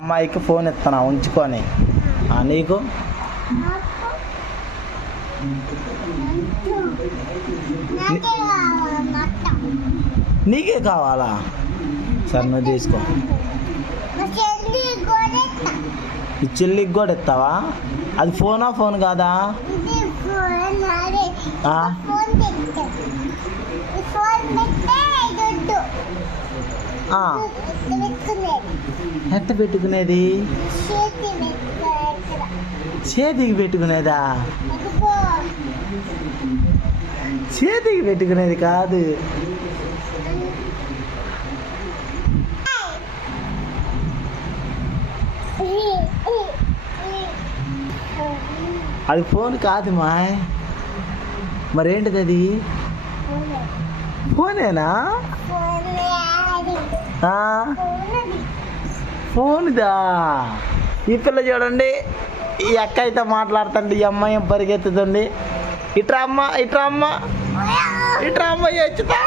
అమ్మాయికి ఫోన్ ఇస్తానా ఉంచుకొని నీకు నీకే కావాలా? సరే నువ్వు తీసుకో. ఈ చెల్లికి కూడా ఇస్తావా? అది ఫోనా ఫోన్ కాదా? ఎట్ట పెట్టుకునేది? చేతికి పెట్టుకునేదా? చేతికి పెట్టుకునేది కాదు. అది ఫోన్ కాదు మా. మరేంటిది అది? ఫోనేనా? ఫోన్దా? ఈ పిల్ల చూడండి, ఈ అక్క అయితే మాట్లాడుతుంది, ఈ అమ్మాయి పరిగెత్తుతుంది. ఇట్రా అమ్మ, ఇట్రా అమ్మ, ఇట్రా అమ్మ వచ్చుతా.